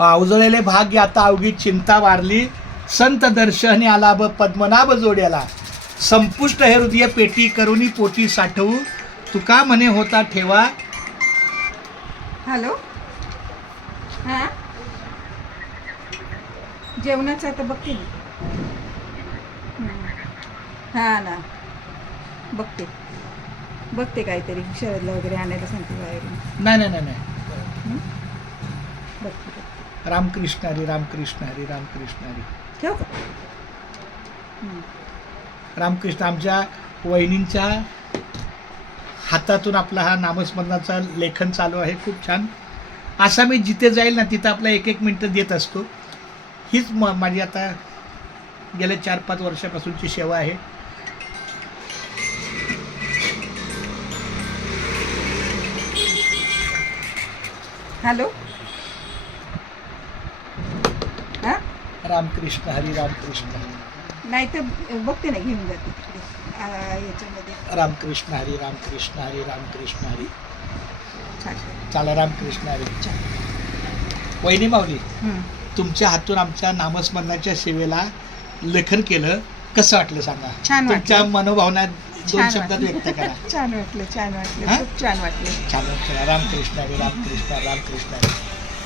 अवजळलेले भाग्य आता अवघी चिंता वारली, संत दर्शनी आला ब पद्मनाभ जोड्याला, संपुष्ट हे हृदय पेटी करुणी पोटी साठवू, तुका म्हणे होता ठेवा. हॅलो, हां जेवणाचं आता बघते मी. हां ना, बघते काहीतरी शरदला वगैरे आणायला सांगते बाहेरून. नाही नाही नाही नाही, बघते. रामकृष्ण हरी, रामकृष्ण हरी, रामकृष्ण हरी. ठेव का? रामकृष्ण. आमच्या वहिनींच्या हातातून आपला हा नामस्मरणाचा लेखन चालू आहे, खूप छान. असा मी जिथे जाईल ना तिथं आपला 1-1 मिनटं देत असतो. हीच माझी आता गेल्या 4-5 वर्षापासूनची सेवा आहे. हॅलो, हां रामकृष्ण हरी, रामकृष्ण हरी. नाही तर बघते ना, घेऊन जाते तिकडे याच्यामध्ये. रामकृष्ण हरी, रामकृष्ण हरी, रामकृष्ण हरी. छान. चला, रामकृष्ण हरी. वहिनी माऊली, हं. तुमच्या हातून आमच्या नामस्मरणाच्या सेवेला लेखन केलं, कसं वाटलं सांगा? छान वाटलं. तुमच्या मनोभावना 2 छान शब्दात वाटलं. व्यक्त करा. छान वाटलं, हां? खूप छान वाटलं. छान वाटलं. रामकृष्ण हरी, रामकृष्ण, रामकृष्ण हरी.